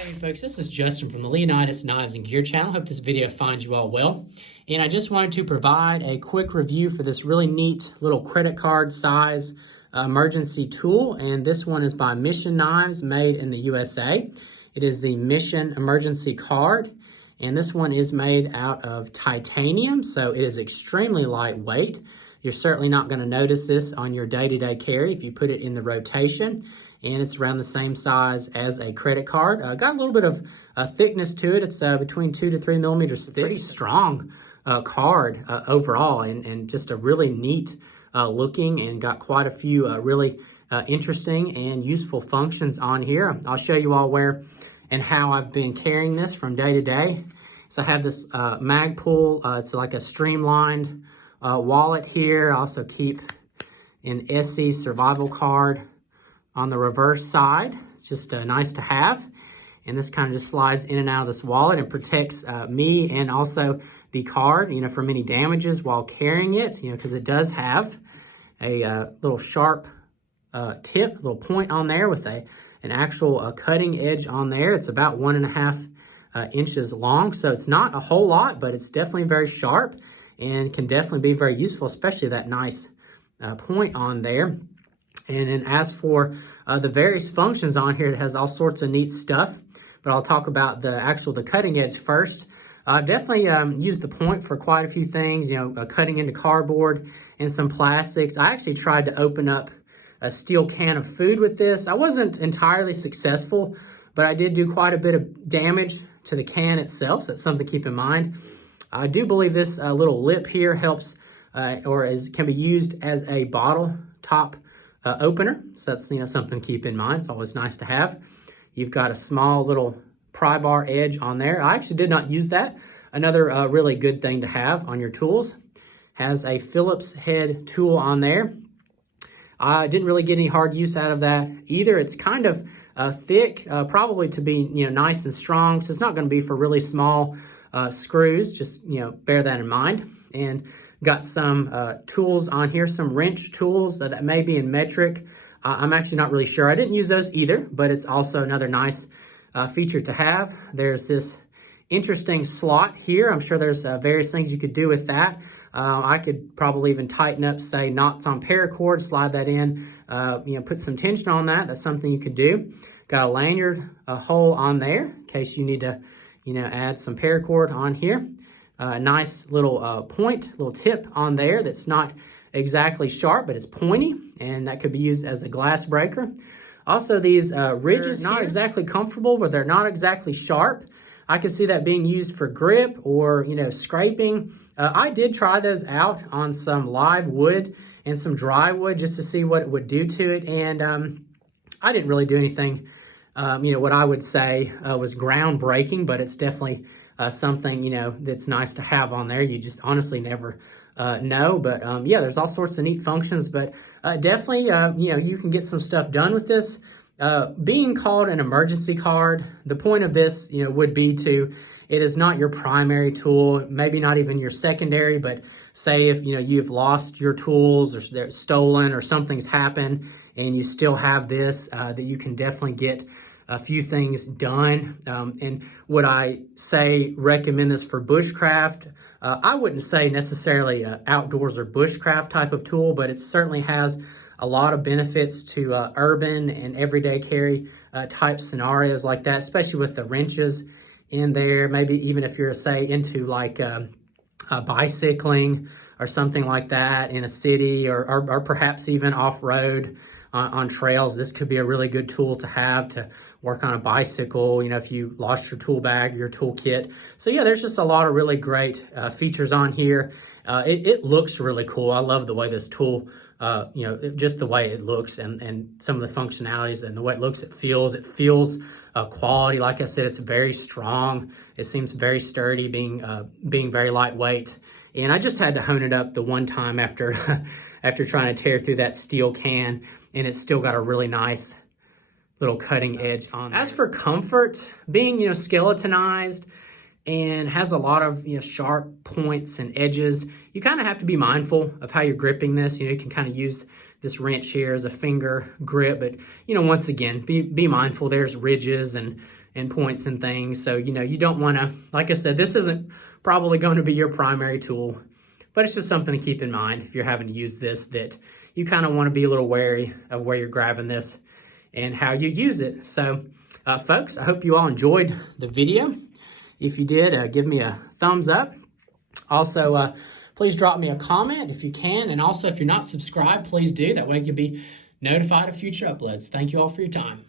Hey folks, this is Justin from the Leonidas Knives and Gear channel. Hope this video finds you all well. And I just wanted to provide a quick review for this really neat little credit card size emergency tool. And this one is by Mission Knives, made in the USA. It is the Mission Emergency Card. And this one is made out of titanium, so it is extremely lightweight. You're certainly not going to notice this on your day-to-day carry if you put it in the rotation. And it's around the same size as a credit card. Got a little bit of thickness to it. It's between 2 to 3 millimeters thick. Pretty strong card overall, and just a really neat looking, and got quite a few really interesting and useful functions on here. I'll show you all where and how I've been carrying this from day to day. So I have this mag pull. It's like a streamlined wallet here. I also keep an SC survival card on the reverse side. It's just nice to have. And this kind of just slides in and out of this wallet and protects me and also the card, from any damages while carrying it, because it does have a little sharp tip, little point on there with an actual cutting edge on there. It's about 1.5 inches long, so it's not a whole lot, but it's definitely very sharp and can definitely be very useful, especially that nice point on there. And then as for the various functions on here, it has all sorts of neat stuff, but I'll talk about the cutting edge first. I've definitely used the point for quite a few things, cutting into cardboard and some plastics. I actually tried to open up a steel can of food with this. I wasn't entirely successful, but I did do quite a bit of damage to the can itself, so that's something to keep in mind. I do believe this little lip here helps can be used as a bottle top opener, so that's something to keep in mind. It's always nice to have. You've got a small little pry bar edge on there. I actually did not use that. Another really good thing to have on your tools. Has a Phillips head tool on there. I didn't really get any hard use out of that either. It's kind of thick, probably to be nice and strong, so it's not going to be for really small screws. Just bear that in mind. And got some tools on here, some wrench tools that may be in metric. I'm actually not really sure. I didn't use those either, but it's also another nice feature to have. There's this interesting slot here. I'm sure there's various things you could do with that. I could probably even tighten up, say, knots on paracord, slide that in, put some tension on that. That's something you could do. Got a lanyard hole on there in case you need to, add some paracord on here. Nice little little tip on there that's not exactly sharp, but it's pointy, and that could be used as a glass breaker. Also, these ridges, not exactly comfortable, but they're not exactly sharp. I could see that being used for grip or, scraping. I did try those out on some live wood and some dry wood just to see what it would do to it, and I didn't really do anything, what I would say was groundbreaking, but it's definitely something, that's nice to have on there. You just honestly never know. But yeah, there's all sorts of neat functions, but definitely, you can get some stuff done with this. Being called an emergency card, the point of this, would be it is not your primary tool, maybe not even your secondary, but say if, you've lost your tools or they're stolen or something's happened and you still have this, that you can definitely get a few things done. And would I say recommend this for bushcraft? I wouldn't say necessarily outdoors or bushcraft type of tool, but it certainly has a lot of benefits to urban and everyday carry type scenarios like that, especially with the wrenches in there. Maybe even if you're, say, into like bicycling or something like that in a city, or perhaps even off-road on trails. This could be a really good tool to have to work on a bicycle, if you lost your tool bag, your tool kit. So yeah, there's just a lot of really great features on here. It looks really cool. I love the way this tool, just the way it looks and some of the functionalities and the way it looks, it feels quality. Like I said, it's very strong. It seems very sturdy, being very lightweight. And I just had to hone it up the one time after trying to tear through that steel can, and it's still got a really nice little cutting edge on there. As for comfort, being skeletonized and has a lot of sharp points and edges, you kind of have to be mindful of how you're gripping this. You can kind of use this wrench here as a finger grip, but once again, be mindful. There's ridges and and points and things. So, you don't want to, like I said, this isn't probably going to be your primary tool, but it's just something to keep in mind if you're having to use this, that you kind of want to be a little wary of where you're grabbing this and how you use it. So, folks, I hope you all enjoyed the video. If you did, give me a thumbs up. Also, please drop me a comment if you can. And also, if you're not subscribed, please do. That way you can be notified of future uploads. Thank you all for your time.